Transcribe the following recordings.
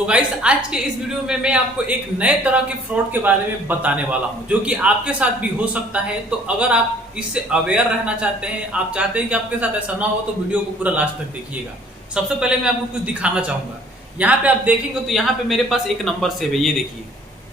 So guys, आज के इस वीडियो में मैं आपको एक नए तरह के फ्रॉड के बारे में बताने वाला हूं, जो कि आपके साथ भी हो सकता है। तो अगर आप इससे अवेयर रहना चाहते हैं, आप चाहते हैं कि आपके साथ ऐसा ना हो, तो वीडियो को पूरा लास्ट तक देखिएगा। सबसे पहले मैं आपको कुछ दिखाना चाहूंगा। यहाँ पे आप देखेंगे तो यहाँ पे मेरे पास एक नंबर सेव है, ये देखिए।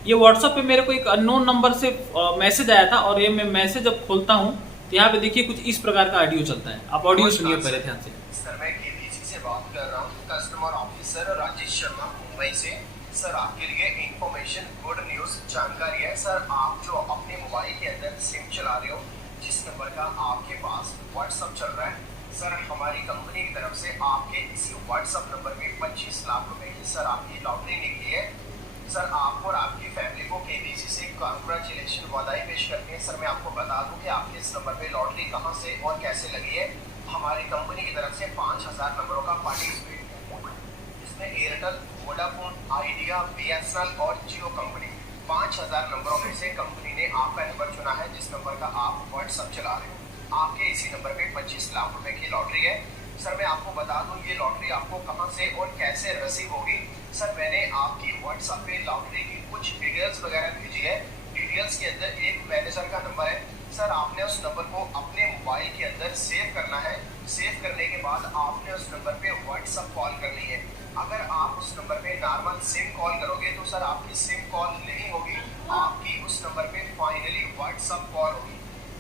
ये व्हाट्सएप पे मेरे को एक अननोन नंबर से मैसेज आया था, और ये मैं मैसेज जब खोलता हूँ तो यहाँ पे देखिए कुछ इस प्रकार का ऑडियो चलता है। आप ऑडियो सुनिए पहले ध्यान से। सर, मैं केबीसी से बात कर रहा हूँ, कस्टमर ऑफिसर राजेश शर्मा, मुंबई से। सर, आपके लिए इंफॉर्मेशन, गुड न्यूज, जानकारी है। सर, आप जो अपने मोबाइल के अंदर सिम चला रहे हो, जिस नंबर का आपके पास व्हाट्सएप चल रहा है, सर हमारी कंपनी की तरफ से आपके इसी व्हाट्सएप नंबर में 25 लाख रुपए की सर आपकी लॉटरी निकली है। सर, आपको और आपकी फैमिली को केबीसी से कांग्रेचुलेशन, बधाई पेश करते हैं। सर, मैं आपको बता दूं कि आपके इस नंबर पे लॉटरी कहां से और कैसे लगी है। हमारी कंपनी की तरफ से 5000 नंबरों का पार्टिसिपेट है, जिसमें एयरटेल, वोडाफोन, आइडिया, बीएसएनएल और जियो कंपनी 5000 नंबरों में से कंपनी ने आपका नंबर चुना है, जिस नंबर का आप व्हाट्सएप चला रहे हो। आपके इसी नंबर पे 25 लाख रुपए की लॉटरी है। सर, मैं आपको बता दूं ये लॉटरी आपको कहां से और कैसे रिसीव होगी। सर, मैंने आपकी व्हाट्सएप पे लॉटरी की कुछ डिटेल्स वगैरह भेजी है। डिटेल्स के अंदर एक मैनेजर का नंबर है। सर, आपने उस नंबर को अपने मोबाइल के अंदर सेव करना है। सेव करने के बाद आपने उस नंबर पे व्हाट्सएप कॉल करनी है। अगर आप उस नंबर पे नॉर्मल सिम कॉल करोगे तो सर आपकी सिम कॉल नहीं होगी, आपकी उस नंबर पे फाइनली व्हाट्सएप कॉल होगी।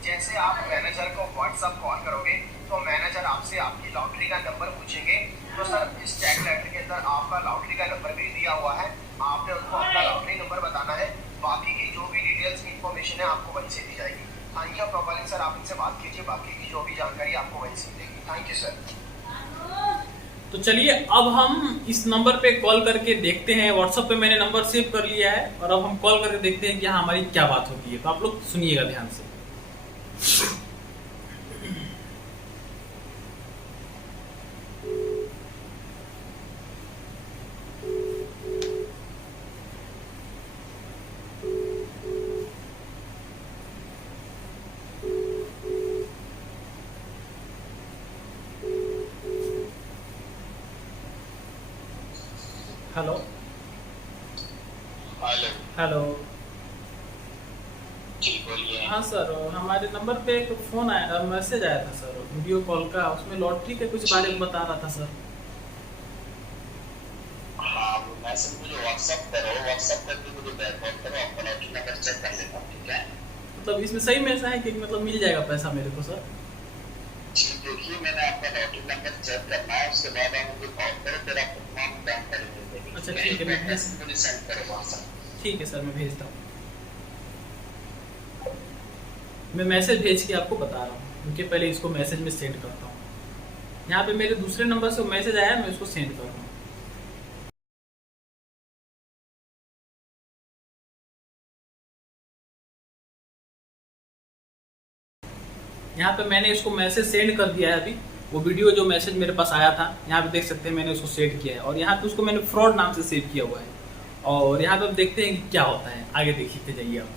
जैसे आप मैनेजर को व्हाट्सएप कॉल करोगे तो मैनेजर आपसे आपकी लॉटरी का नंबर पूछेंगे। तो सर, इस चेक लेटर के अंदर आपका लॉटरी का नंबर भी दिया हुआ है। आपने उनको अपना लॉटरी नंबर बताना है। बाकी की जो भी डिटेल्स इन्फॉर्मेशन है आपको वहीं से दी जाएगी। थैंक यू प्रोफाइलिंग सर, आप इनसे बात कीजिए, बाकी की जो भी जानकारी आपको वहीं से मिलेगी। Thank you sir. तो चलिए, अब हम इस नंबर पे कॉल करके देखते हैं। व्हाट्सएप पे मैंने नंबर सेव कर लिया है, और अब हम कॉल करके देखते हैं कि हाँ हमारी क्या बात होती है। तो आप लोग सुनिएगा ध्यान से। Hello hello. हेलो। जी बोलिए। हाँ सर, हमारे नंबर पे एक फोन आया, मैसेज आया था सर, वीडियो कॉल का। उसमें लॉटरी के कुछ बारे में बता रहा था सर। हाँ, वो मैसेज मुझे व्हाट्सएप करो, व्हाट्सएप करके मुझे बैक कॉल करो, आपका लॉटरी नंबर चेक कर लेता हूँ, ठीक है? मतलब इसमें सही में ऐसा है कि मतलब मिल जाएगा पैसा मेरे को सर? जी देखिए, मैंने आपका लॉटरी नंबर चेक करना है, उसके बाद आप मुझे कॉल करो, फिर आपको तमाम जानकारी मिल जाएगी। अच्छा ठीक है, मैं मैसेज मुझे सेंड करो व्हाट्सएप। ठीक है सर, मैं भेजता हूँ। मैं मैसेज भेज के आपको बता रहा हूँ, क्योंकि पहले इसको मैसेज में सेंड करता हूँ। यहाँ पे मेरे दूसरे नंबर से मैसेज आया है, मैं उसको सेंड कर रहा हूँ। यहाँ पे मैंने इसको मैसेज सेंड कर दिया है अभी। वो वीडियो जो मैसेज मेरे पास आया था, यहाँ पे देख सकते हैं मैंने उसको सेंड किया है, और यहाँ पे उसको मैंने फ्रॉड नाम से सेव किया हुआ है। और यहाँ पे अब देखते हैं कि क्या होता है, आगे देखते जाइए आप।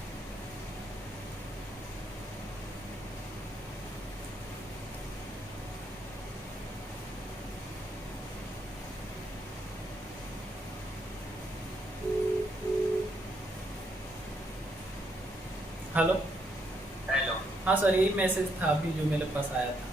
हेलो। हेलो। हाँ सर, यही मैसेज था अभी जो मेरे पास आया था।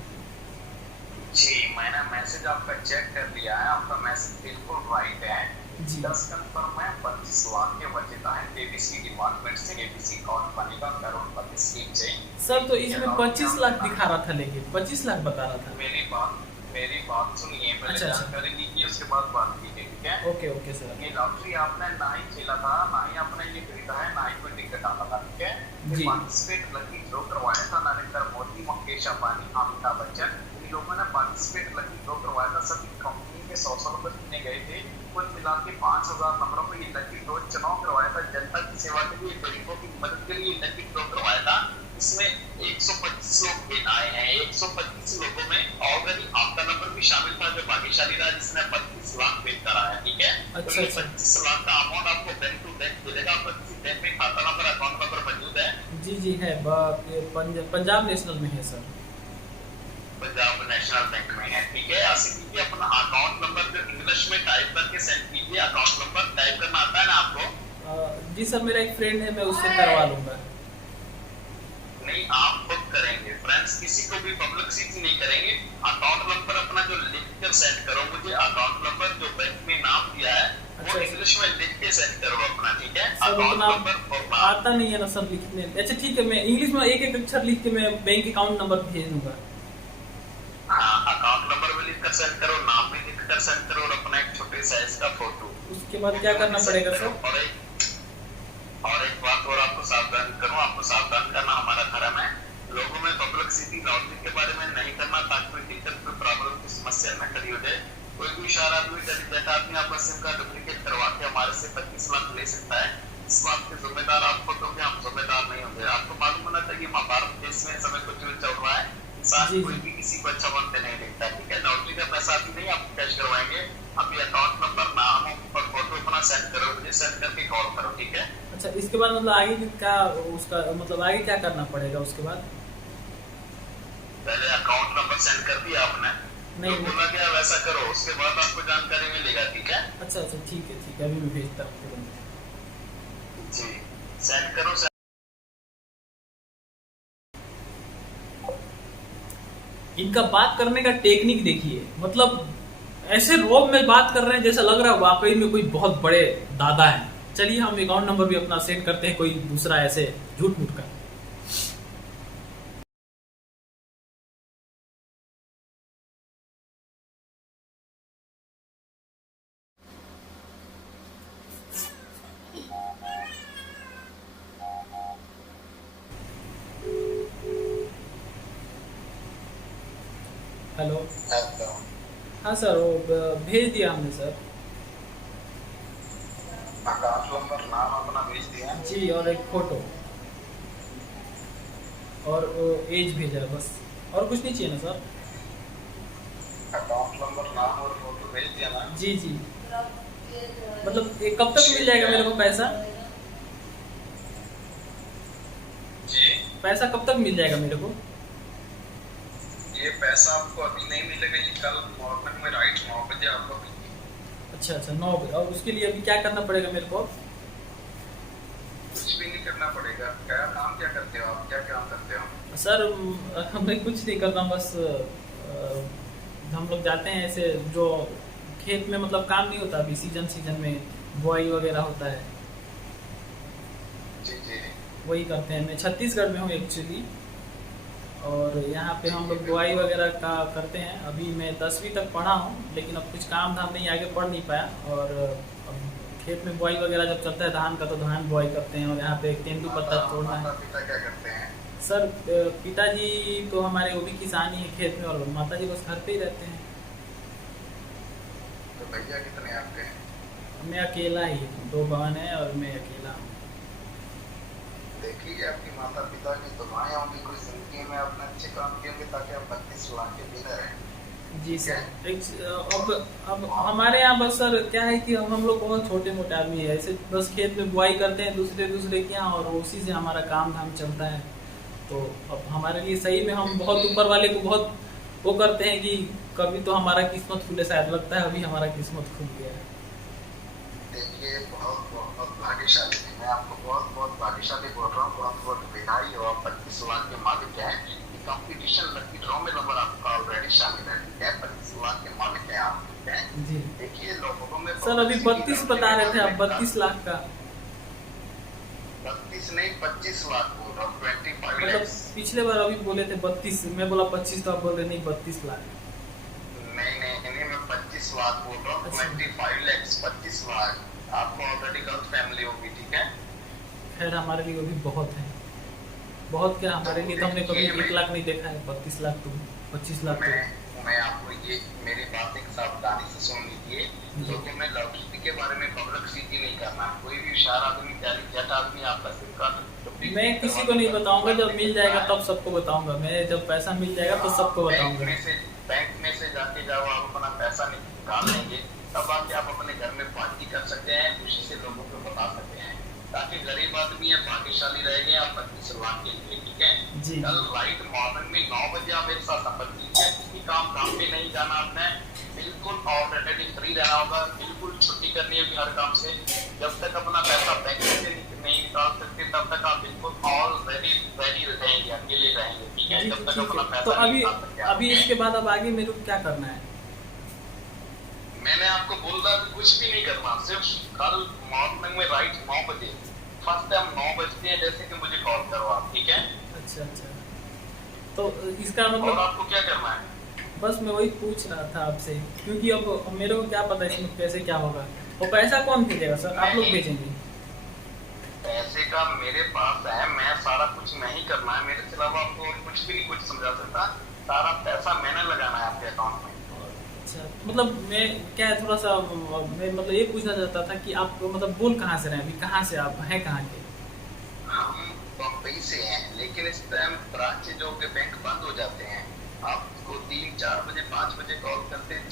जी, मैंने मैसेज आपका चेक कर लिया है, आपका मैसेज बिल्कुल राइट है जी। 10 कंफर्म है, 25 लाख के बजट है केबीसी डिपार्टमेंट से। केबीसी कंपनी का करोड़पति स्कीम से। सर, तो इसमें 25 लाख दिखा रहा था, लेकिन 25 लाख बता रहा था। मेरी बात सुनिए, पहले अच्छा। जानकारी लीजिए, उसके बाद बात कीजिए, ठीक है? Okay okay sir. ये लॉटरी आपने ना ही खेला था, ना ही आपने ये खरीदा है, ना ही कोई टिकट डाला था, ठीक है? जी। पार्टिसिपेट लकी ड्रॉ करवाया था नरेंद्र मोदी, मुकेश अंबानी, अमिताभ बच्चन, इन लोगों ने पार्टिसिपेट लकी ड्रॉ करवाया था। सभी कंपनी के 100 रुपए जीतने गए थे। कुल मिला के 5000 नंबरों पर ये लकी ड्रॉ चुनाव करवाया था। जनता की सेवा के लिए, गरीबों की मदद के लिए लकी ड्रॉ करवाया था। इसमें 125 लोग विन आए हैं। 125 लोगों में ऑलरेडी आपका नंबर भी शामिल था, जो भाग्यशाली रहा, जिसने 25 लाख विन करा है, ठीक है? अच्छा, तो ये 25 लाख का अमाउंट आपको बैंक टू बैंक मिलेगा। आपका किसी बैंक में खाता नंबर, अकाउंट नंबर मौजूद है? जी है, पंजाब नेशनल में है सर। पंजाब नेशनल बैंक में है, ठीक है? ऐसे कीजिए, अपना अकाउंट नंबर जो इंग्लिश में टाइप करके सेंड कीजिए। अकाउंट नंबर जी सर, मेरा एक फ्रेंड है, मैं उससे करवा लूंगा। नहीं, आप खुद करेंगे। फ्रेंड्स किसी को भी पब्लिक सीटी नहीं करेंगे। अकाउंट नंबर अपना जो लिख कर सेंड करो मुझे, अकाउंट नंबर जो बैंक में नाम दिया है वो इंग्लिश में लिख के सेंड करो अपना, ठीक है? अकाउंट नंबर और आता नहीं है ना सर लिखने। अच्छा ठीक है, मैं इंग्लिश में एक एक अक्षर लिख के मैं बैंक अकाउंट नंबर भेज दूंगा। हाँ, अकाउंट नंबर भी लिख कर सेंड करो, नाम भी लिख कर सेंड करो और अपना एक छोटे साइज का फोटो। उसके बाद क्या करना पड़ेगा सर? और एक बात और आपको सावधान करूं, आपको सावधान करना हमारा धर्म है। लोगों में पब्लिक सिटी लॉटरी के बारे में नहीं करना, ताकि कोई दिक्कत कोई प्रॉब्लम की समस्या न खड़ी हो जाए। कोई भी इशारा आदमी डेटा आदमी आपका सिम का डुप्लीकेट करवा के हमारे से 25 लाख ले सकता है। इस बात के जिम्मेदार आप खुद होंगे, हम जिम्मेदार नहीं होंगे। आपको मालूम होना चाहिए भारत देश में समय कुछ चल रहा है, इंसान कोई भी किसी को अच्छा बनते नहीं देखता, ठीक है? लॉटरी का पैसा अभी नहीं आपको कैश करवाएंगे। अभी अकाउंट नंबर नाम और फोटो अपना सेंड करो, मुझे सेंड करके कॉल करो, ठीक है? अच्छा, इसके बाद मतलब आगे क्या, उसका मतलब आगे क्या करना पड़ेगा उसके बाद? पहले अकाउंट नंबर सेंड कर दिया आपने, नहीं बोला क्या वैसा करो, उसके बाद आपको जानकारी मिलेगा, ठीक है? अच्छा अच्छा, ठीक है ठीक है, अभी मैं भेजता हूँ तुरंत। जी, सेंड करो। इनका बात करने का टेक्निक देखिए, मतलब ऐसे रोब में बात कर रहे हैं जैसा लग रहा है वाकई में कोई बहुत बड़े दादा हैं। चलिए हम अकाउंट नंबर भी अपना सेंड करते हैं, कोई दूसरा ऐसे झूठ मूठ का। हेलो। हाँ सर, वो भेज दिया हमने सर। अकाउंट नंबर नाम अपना भेज दिया जी, और एक फोटो और एज भेजा है बस, और कुछ नहीं चाहिए ना सर? अकाउंट नंबर नाम और फोटो भेज दिया ना? जी जी, मतलब ये कब तक मिल जाएगा मेरे को पैसा? जी, पैसा कब तक मिल जाएगा मेरे को? ये पैसा आपको अभी नहीं मिलेगा, ये कल मॉर्निंग में राइट 9 बजे आपको। अच्छा अच्छा, 9 बजे। और उसके लिए अभी क्या करना पड़ेगा मेरे को? कुछ भी नहीं करना पड़ेगा। क्या काम क्या करते हो आप, क्या काम करते हो? सर मैं कुछ नहीं करता हूँ, बस हम लोग जाते हैं ऐसे, जो खेत में मतलब काम नहीं होता अभी सीजन में बुआई वगैरह होता है, जी जी, वही करते हैं। मैं छत्तीसगढ़ में हूँ एक्चुअली, और यहाँ पे हम लोग बुआई वगैरह का करते हैं। अभी मैं 10वीं तक पढ़ा हूँ, लेकिन अब कुछ काम धाम नहीं, आगे पढ़ नहीं पाया। और अब खेत में बुआई वगैरह जब चलता है धान का, तो धान बुआई करते हैं। और यहाँ पे तेंदू पत्ता तोड़ना है। पिता क्या करते हैं? सर पिताजी तो हमारे वो भी किसान ही है खेत में, और माताजी बस घर पे ही रहते हैं। तो भैया कितने आपके? मैं अकेला ही हूँ, 2 बहन है और मैं अकेला हूँ। देखिए, आपकी माता पिता की दुआएं होंगी, कोई जिंदगी में अपने अच्छे काम किए ताकि आप 32 लाख के बिना रहें। जी सर, अब हमारे यहाँ बस सर क्या है कि हम लोग बहुत छोटे मोटे आदमी है, ऐसे बस खेत में बुआई करते हैं दूसरे के यहाँ, और उसी से हमारा काम धाम चलता है। तो अब हमारे लिए सही में हम बहुत ऊपर वाले को बहुत वो करते हैं कि कभी तो हमारा किस्मत खुले, शायद लगता है अभी हमारा किस्मत खुल गया है। देखिए, बहुत भाग्यशाली है, मैं आपको बहुत भाग्यशाली बोल रहा हूँ, बहुत विधाई हो, 25 लाख के मालिक हैं। कंपटीशन लकी ड्रॉ में नंबर आपका ऑलरेडी शामिल है, ठीक है? 25 लाख के मालिक हैं आप, ठीक है? जी देखिए, लोगों में सर अभी 32 बता रहे थे आप, 32 लाख का। 32 नहीं, 25 लाख बोल रहा हूँ, 25 मतलब लाख। पिछले बार अभी बोले थे 32, मैं बोला 25, तो आप बोल रहे नहीं 32 लाख। नहीं, मैं 25 लाख बोल रहा हूँ, 25 lakhs, 25 लाख। आपको ऑलरेडी गलत फैमिली होगी, ठीक है? खैर हमारे लिए वो भी बहुत है, बहुत क्या हमारे लिए, तो हमने कभी 1 लाख नहीं देखा है, 32 लाख तो 25 लाख तो। मैं आपको ये मेरी बात एक सावधानी से सुन लीजिए। लोगों में लॉटरी के बारे में पब्लिसिटी नहीं करना। कोई भी शार आदमी, जट आदमी आपका सिम कार्ड मैं किसी को नहीं बताऊंगा, जब मिल जाएगा तब सबको बताऊंगा। मैं जब पैसा मिल जाएगा तो सबको बताऊंगा। बैंक में से जाके जाओ, आप अपना पैसा निकाल लेंगे, तब आके आप अपने घर में पार्टी कर सकते हैं, खुशी से लोगों को बता सकते हैं, ताकि गरीब आदमी है भाग्यशाली रहेंगे आप 25 लाख के लिए, ठीक है? कल राइट मॉर्निंग में 9 बजे आप एक साथ संपर्क कीजिए। किसी काम पे नहीं जाना आपने, बिल्कुल ऑलरेडी फ्री रहना होगा, बिल्कुल छुट्टी करनी होगी हर काम से। जब तक अपना पैसा बैंक से नहीं निकाल सकते तब तक आप बिल्कुल ऑलरेडी रेडी रहेंगे, अकेले रहेंगे, ठीक है। जी, जब तक ठीक अपना है। पैसा तो नहीं अभी निकाल सकते अभी आप, इसके बाद अब आगे मेरे को क्या करना है? मैंने आपको बोल रहा कि कुछ भी नहीं करना, सिर्फ कल मॉर्निंग में राइट 9 बजे, फर्स्ट टाइम 9 बजते हैं जैसे कि मुझे कॉल करो आप, ठीक है। अच्छा अच्छा, तो इसका और मतलब आपको क्या करना है? बस मैं वही पूछ रहा था आपसे, क्योंकि अब मेरे को क्या पता इसमें कैसे क्या होगा। और पैसा कौन भेजेगा सर? आप लोग भेजेंगे? पैसे का मेरे पास है, मैं सारा कुछ नहीं करना है, मेरे से अलावा आपको और कुछ भी नहीं कुछ समझा सकता। सारा पैसा मैंने लगाना है आपके अकाउंट में। अच्छा, मतलब मैं क्या है, थोड़ा सा मैं मतलब ये पूछना चाहता था कि आप मतलब बोल कहाँ से रहे हैं अभी, कहाँ से आप हैं, कहाँ के? हम बम्बई से हैं, लेकिन इस टाइम ब्रांच जो के बैंक बंद हो जाते हैं। आपको 3, 4 बजे, 5 बजे कॉल करते हैं,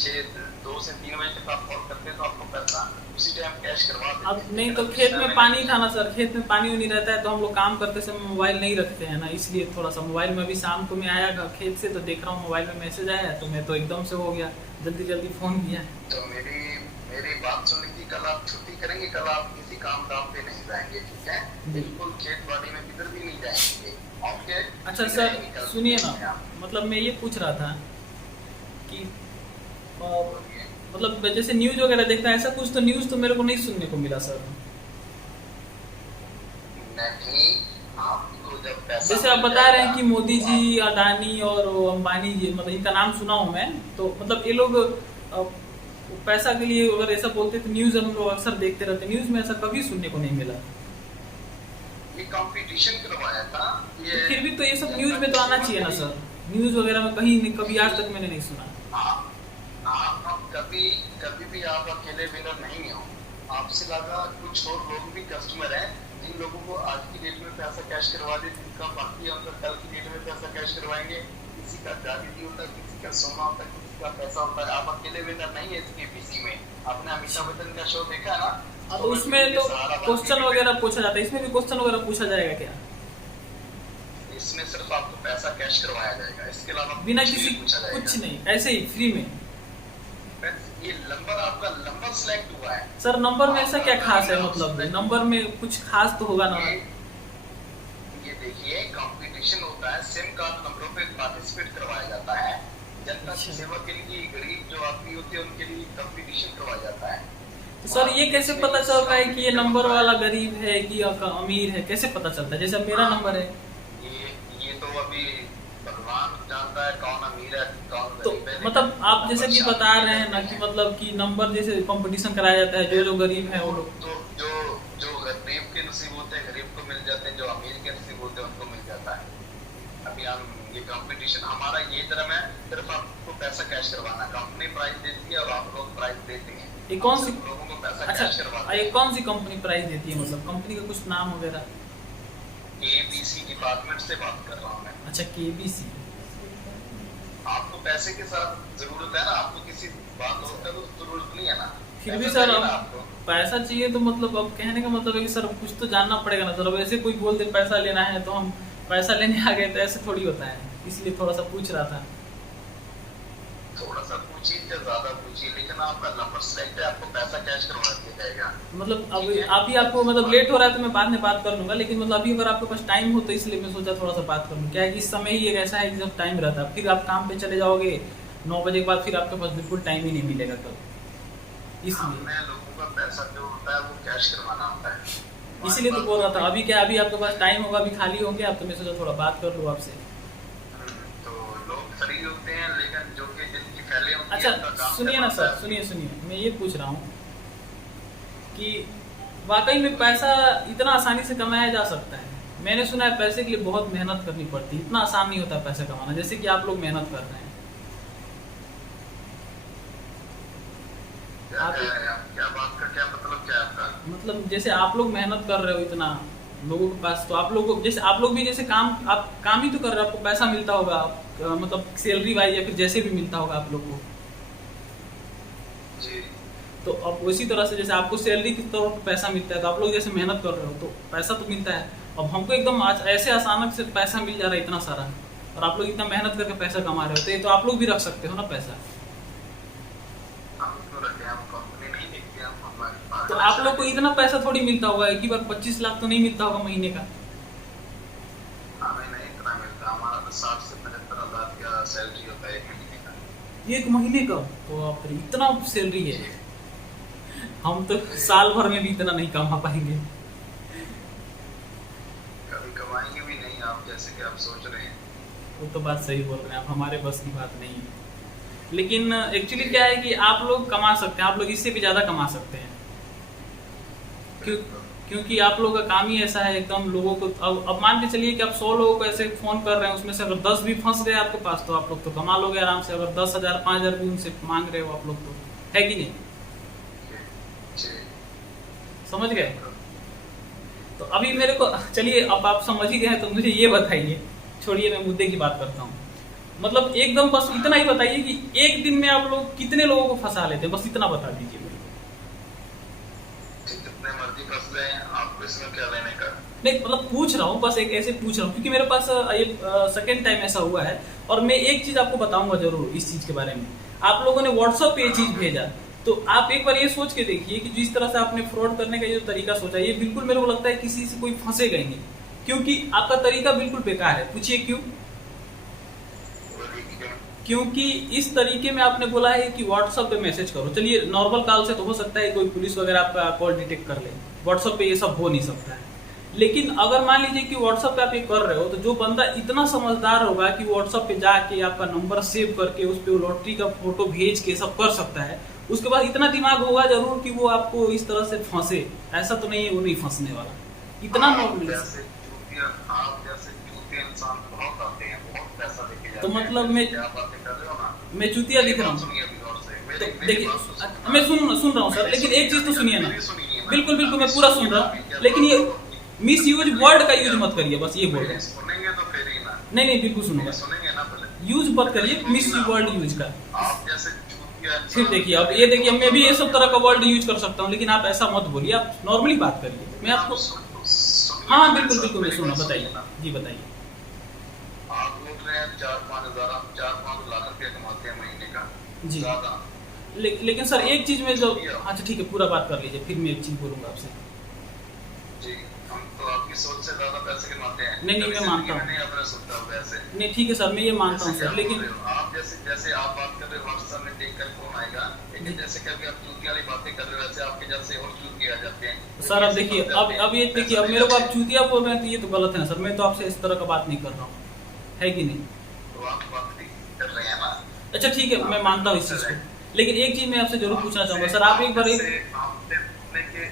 2 से 3 बजे तक आप कॉल करते हैं तो आपको पैसा उसी टाइम कैश करवा देते हैं। अब नहीं तो खेत में पानी था ना सर, खेत में पानी नहीं रहता है तो हम लोग काम करते समय मोबाइल नहीं रखते हैं ना, इसलिए थोड़ा सा मोबाइल में अभी शाम को मैं आया खेत से तो देख रहा हूँ मोबाइल में मैसेज आया तो मैं तो एकदम से हो गया, जल्दी जल्दी फोन किया। तो मेरी बात सुन लीजिए, कल आप छुट्टी करेंगे, कल आप किसी काम दाम पे नहीं जाएंगे, ठीक है। बिल्कुल खेत बाड़ी में किधर भी नहीं जाएंगे, ओके। अच्छा सर सुनिए ना, मतलब मैं ये पूछ रहा था कि मतलब जैसे न्यूज वगैरह देखता है, ऐसा कुछ तो न्यूज तो मेरे को नहीं सुनने को मिला सर। नहीं, आपको जब पैसा जैसे आप बता रहे हैं कि मोदी जी, अडानी और अंबानी जी, मतलब इनका नाम सुना हूं मैं, तो मतलब ये लोग पैसा के लिए अगर ऐसा बोलते तो न्यूज हम लोग अक्सर देखते रहते, न्यूज में ऐसा कभी सुनने को नहीं मिला। ये कंपटीशन करवाया था ये, फिर भी तो ये सब न्यूज में तो आना चाहिए ना सर, न्यूज वगैरह में कहीं नहीं, कभी आज तक मैंने नहीं सुना। आप कभी भी आप अकेले विनर नहीं हो, आपसे लगा कुछ और लोग भी कस्टमर हैं जिन लोगों को आज की डेट में पैसा कैश करवा दे, जिनका बाकी अंदर कल की डेट में पैसा कैश करवाएंगे। किसी का गाड़ी नहीं होता, किसी का सोना होता, किसी का पैसा होता है। आप अकेले विनर नहीं है इसके पीसी में। आपने अमिताभ बच्चन का शो देखा है ना, अब उसमें तो क्वेश्चन वगैरह पूछा जाता है, इसमें भी क्वेश्चन वगैरह पूछा जाएगा क्या? इसमें सिर्फ आपको पैसा कैश करवाया जाएगा, इसके अलावा बिना कुछ किसी नहीं पूछा जाएगा। कुछ नहीं, ऐसे ही फ्री में? ये नंबर, आपका नंबर सिलेक्ट हुआ है सर नंबर में ऐसा क्या खास है, मतलब नंबर में कुछ खास तो होगा ना? ये देखिए, कंपटीशन होता है, सिम कार्ड नंबरों पे पार्टिसिपेट करवाया जाता है। जनता की सेवा के लिए, गरीब जो आदमी होते हैं उनके लिए कंपटीशन करवाया जाता है। तो सर ये कैसे पता चलता है कि ये नंबर वाला गरीब है कि अमीर है, कैसे पता चलता है? जैसे मेरा नंबर है, ये तो अभी भगवान जानता है कौन अमीर है कौन तो गरीब है। मतलब आप जैसे कि बता रहे हैं ना कि मतलब कि नंबर जैसे कंपटीशन कराया जाता है, जो गरीब है वो लोग, तो जो गरीब के नसीब होते हैं गरीब को मिल जाते हैं, जो अमीर के नसीब होते हैं उनको मिल जाता है। अभी हम ये कंपटीशन हमारा ये तरह है, सिर्फ आपको पैसा कैश करवाना, कंपनी प्राइस देती है और आप लोग प्राइस देते हैं। ये कौन सी, लोगों को पैसा अच्छा कैश करवाना है। ये कौन सी कंपनी प्राइस देती है, मतलब कंपनी का कुछ नाम वगैरह? ABC डिपार्टमेंट से बात कर रहा हूँ मैं। अच्छा KBC। आपको पैसे के साथ जरूरत है ना, आपको किसी बात होता है तो जरूरत नहीं है ना। फिर भी पैसा सर चाहिए ना अब आपको। पैसा चाहिए तो मतलब अब कहने का मतलब है कि सर कुछ तो जानना पड़ेगा ना सर। अब ऐसे कोई बोल दे पैसा लेना है तो हम पैसा लेने आ गए, तो ऐसे थोड़ी होता है, इसलिए थोड़ा सा पूछ रहा था। थोड़ा सा पूछिए या ज्यादा पूछिए, लेकिन आपका नंबर सिलेक्ट है, आपको पैसा कैश करवा दिया जाएगा। मतलब अभी आपको मतलब लेट हो रहा है तो मैं बाद में बात कर लूंगा, लेकिन मतलब अभी अगर आपके पास टाइम हो तो इसलिए मैं सोचा थोड़ा सा बात कर लूँ। क्या है कि इस समय ही एक ऐसा है कि जब टाइम रहता है, फिर आप काम पे चले जाओगे 9 बजे के बाद, फिर आपके पास बिल्कुल टाइम ही नहीं मिलेगा कल, इसलिए हमें लोगों का पैसा जो होता है वो कैश करवाना होता है। इसीलिए तो बोल रहा था। अभी क्या अभी आपके पास टाइम होगा, अभी खाली होंगे आप, तो मैं सोचा थोड़ा बात कर लूँ आपसे। तो लोग फ्री होते हैं, लेकिन जो कि जिनकी फैले होती है, अच्छा उनका काम सुनिए ना करना सर, होता है। सुनिए मैं ये पूछ रहा हूँ कि वाकई में पैसा इतना आसानी से कमाया जा सकता है? मैंने सुना है पैसे के लिए बहुत मेहनत करनी पड़ती है, इतना आसान नहीं होता पैसा कमाना जैसे कि आप लोग मेहनत कर रहे हैं। क्या बात का क्या मतलब, क्या आपका मतलब जैसे आप लोग मेहनत कर रहे हो इतना लोगों के पास, तो आप लोग जैसे आप लोग भी जैसे काम, आप काम ही तो कर रहे हो, आपको पैसा मिलता होगा, मतलब सैलरी वाइज या फिर जैसे भी मिलता होगा आप लोग को। जी। तो अब उसी तरह से जैसे आपको सैलरी की तौर पर पैसा मिलता है, तो आप लोग जैसे मेहनत कर रहे हो तो पैसा तो मिलता है। अब हमको एकदम आज ऐसे अचानक से पैसा मिल जा रहा है इतना सारा, और आप लोग इतना मेहनत करके पैसा कमा रहे हो, तो ये तो आप लोग भी रख सकते हो ना पैसा। हम तो रखे, हम कंपनी नहीं देखते, हम हमारी तो आप लोग को इतना पैसा थोड़ी मिलता होगा, एक ही बार 25 लाख तो नहीं मिलता होगा महीने का। हमें नहीं इतना मिलता, हमारा तो 60 से 75 हजार का सैलरी होता है 1 महीने का। 1 महीने का? तो आप इतना सैलरी है, हम तो साल भर में भी इतना नहीं कमा पाएंगे। कभी कमाएंगे भी नहीं आप, जैसे कि आप सोच रहे हैं। वो तो बात सही बोल रहे हैं आप, हमारे बस की बात नहीं है। लेकिन एक्चुअली क्या है कि आप लोग कमा सकते हैं, आप लोग इससे भी ज्यादा कमा सकते हैं। क्योंकि आप लोगों का काम ही ऐसा है एकदम लोगों को। अब मान के चलिए कि आप 100 लोगों को ऐसे फोन कर रहे हैं, उसमें से अगर 10 भी फंस गए आपके पास तो आप लोग तो कमा लोगे आराम से। अगर 10,000 5,000 भी उनसे मांग रहे हो आप लोग तो, है कि नहीं? समझ गए? तो अभी मेरे को चलिए, अब आप समझ ही गए हैं तो मुझे ये बताइए, छोड़िए मैं मुद्दे की बात करता हूँ। मतलब एकदम बस इतना ही बताइए कि एक दिन में आप लोग कितने लोगों को फंसा लेते हैं, बस इतना बता दीजिए मेरे को। जितने मर्जी फंस गए, आपको इसमें क्या लेने का? नहीं मतलब पूछ रहा हूँ, बस एक ऐसे पूछ रहा हूँ क्योंकि मेरे पास ये सेकेंड टाइम ऐसा हुआ है। और मैं एक चीज आपको बताऊंगा जरूर इस चीज के बारे में। आप लोगों ने व्हाट्सएप पे ये चीज भेजा, तो आप एक बार ये सोच के देखिए कि जिस तरह से आपने फ्रॉड करने का ये जो तरीका सोचा, ये बिल्कुल मेरे को लगता है किसी से कोई फंसेगा ही नहीं, क्योंकि आपका तरीका बिल्कुल बेकार है। पूछिए क्यों? क्योंकि इस तरीके में आपने बोला है कि व्हाट्सएप पे मैसेज करो। चलिए नॉर्मल कॉल से तो हो सकता है कोई पुलिस वगैरह आपका कॉल डिटेक्ट कर ले, व्हाट्सएप पे ये सब हो नहीं सकता है। लेकिन अगर मान लीजिए कि व्हाट्सएप पे आप ये कर रहे हो, तो जो बंदा इतना समझदार होगा कि व्हाट्सएप पे जाके आपका नंबर सेव करके उस पर लॉटरी का फोटो भेज के सब कर सकता है, उसके बाद इतना दिमाग होगा जरूर कि वो आपको इस तरह से फंसे। ऐसा तो नहीं है वो नहीं फंसने वाला, इतना नॉर्मल। आप जैसे चूतिया इंसान बहुत आते हैं, बहुत पैसा लेके जाते तो हैं। मतलब मैं चूतिया दिख रहा हूँ? तो देखिए मैं सुन रहा हूँ सर, लेकिन एक चीज तो सुनिए ना। बिल्कुल बिल्कुल मैं पूरा सुन रहा हूँ, लेकिन ये मिस यूज वर्ड का यूज मत करिए, बस ये बोल रहे हैं। सुनेंगे तो फिर ही ना। नहीं बिल्कुल सुनूंगा, सुनेंगे ना पहले। यूज मत करिए मिस वर्ड यूज का। आप जैसे चूतिया फिर देखिए, अब ये देखिए मैं भी ये सब तरह का वर्ड यूज कर सकता हूँ, लेकिन आप ऐसा मत बोलिए, आप नॉर्मली बात करिए। मैं आपको हाँ बिल्कुल बिल्कुल मैं सुन रहा, बताइए जी बताइए। आप लोग 4-5 हजार, आप 4-5 लाख रुपया कमाते हैं महीने का जी। ज्यादा। लेकिन सर एक चीज में जो, अच्छा ठीक है पूरा बात कर लीजिए, फिर मैं एक चीज बोलूंगा आपसे। जी, हम तो आपकी सोच से ज्यादा पैसे कमाते हैं। नहीं मैं मानता हूँ। नहीं अपना सोचता हूँ वैसे। नहीं ठीक है सर, मैं ये मानता हूँ सर, लेकिन आप जैसे आप बात कर रहे हो व्हाट्सएप में देख कर फोन आएगा, लेकिन जैसे कभी आप चूतिया वाली बातें कर रहे हो, वैसे आपके जैसे और चूतिया आ जाते हैं। सर अब देखिए, अब ये देखिए, अब मेरे को आप चूतिया बोल रहे हैं तो ये तो गलत है ना सर। मैं तो आपसे इस तरह का बात नहीं कर रहा हूँ, है कि नहीं? तो आप बात नहीं कर रहे हैं ना। अच्छा ठीक है, मैं मानता हूँ इस चीज को, लेकिन एक चीज मैं आपसे जरूर पूछना चाहूंगा सर। आप एक बार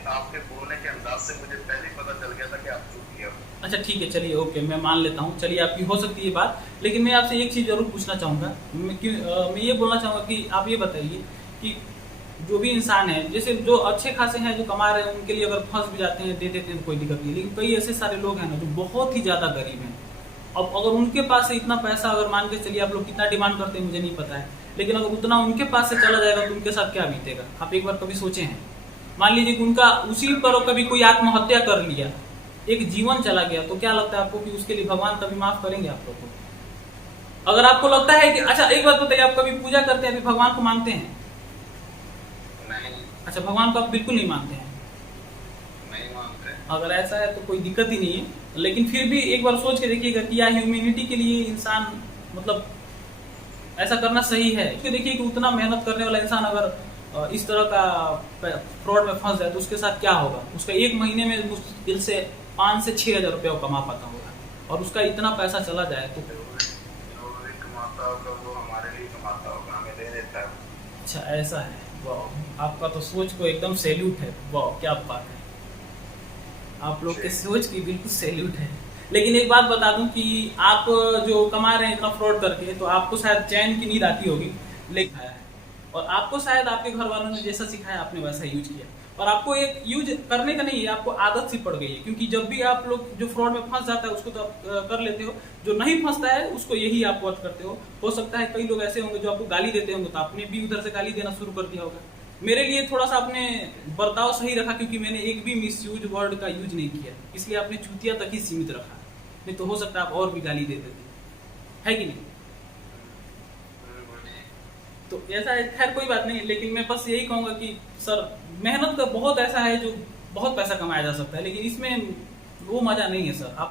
आपके बोलने के अंदाज से मुझे पहले ही पता चल गया था कि आप चूतिया हो। अच्छा ठीक है, चलिए ओके मैं मान लेता हूँ, चलिए आपकी हो सकती है ये बात, लेकिन मैं आपसे एक चीज जरूर पूछना चाहूंगा। मैं ये बोलना चाहूंगा कि आप ये बताइए कि जो भी इंसान है, जैसे जो अच्छे खासे हैं जो कमा रहे हैं, उनके लिए अगर फंस भी जाते हैं दे देते हैं तो कोई दिक्कत नहीं, लेकिन कई ऐसे सारे लोग हैं ना जो बहुत ही ज्यादा गरीब हैं। अब अगर उनके पास से इतना पैसा, अगर मान के चलिए आप लोग कितना डिमांड करते हैं मुझे नहीं पता है, लेकिन अगर उतना उनके पास से चला जाएगा तो उनके साथ क्या बीतेगा, आप एक बार कभी सोचे हैं? मान लीजिए कि उनका उसी पर कभी कोई आत्महत्या कर लिया, एक जीवन चला गया, तो क्या लगता है आपको कि उसके लिए भगवान कभी माफ करेंगे आप लोग को? अगर आपको लगता है कि, अच्छा एक बात बताइए, आप कभी पूजा करते हैं, अभी भगवान को मानते हैं? नहीं। अच्छा भगवान को आप बिल्कुल नहीं मानते हैं? नहीं मानते। अगर ऐसा है तो कोई दिक्कत ही नहीं है, लेकिन फिर भी एक बार सोच के देखिएगा कि या ह्यूमैनिटी के लिए इंसान मतलब ऐसा करना सही है? देखिए कि उतना मेहनत करने वाला इंसान अगर इस तरह का फ्रॉड में फंस जाए तो उसके साथ क्या होगा? उसका एक महीने में मुश्किल से 5 से 6 हजार रुपया कमा पाता होगा, और उसका इतना पैसा चला जाए तो कमाता होगा वो हमारे लिए कमाता होगा, हमें दे देता है। अच्छा ऐसा है, वाह आपका तो सोच को एकदम सैल्यूट है, वाह क्या बात है, आप लोग के सोच की बिल्कुल सैल्यूट है। लेकिन एक बात बता दूं कि आप जो कमा रहे हैं इतना फ्रॉड करके, तो आपको शायद चैन की नींद आती होगी, लेकिन और आपको शायद आपके घर वालों ने जैसा सिखाया आपने वैसा यूज किया, और आपको एक यूज करने का नहीं है, आपको आदत सी पड़ गई है। क्योंकि जब भी आप लोग जो फ्रॉड में फंस जाता है उसको तो आप कर लेते हो, जो नहीं फंसता है उसको यही आप बात करते हो सकता है कई लोग ऐसे होंगे जो आपको गाली देते होंगे, तो आपने भी उधर से गाली देना शुरू कर दिया होगा। मेरे लिए थोड़ा सा आपने बर्ताव सही रखा, क्योंकि मैंने एक भी मिस यूज वर्ड का यूज नहीं किया, इसलिए आपने चूतिया तक ही सीमित रखा, नहीं तो हो सकता है आप और भी गाली दे देते, है कि नहीं? तो ऐसा है, खैर कोई बात नहीं, लेकिन मैं बस यही कहूंगा कि सर मेहनत का बहुत ऐसा है जो बहुत पैसा कमाया जा सकता है, लेकिन इसमें वो मजा नहीं है सर। आप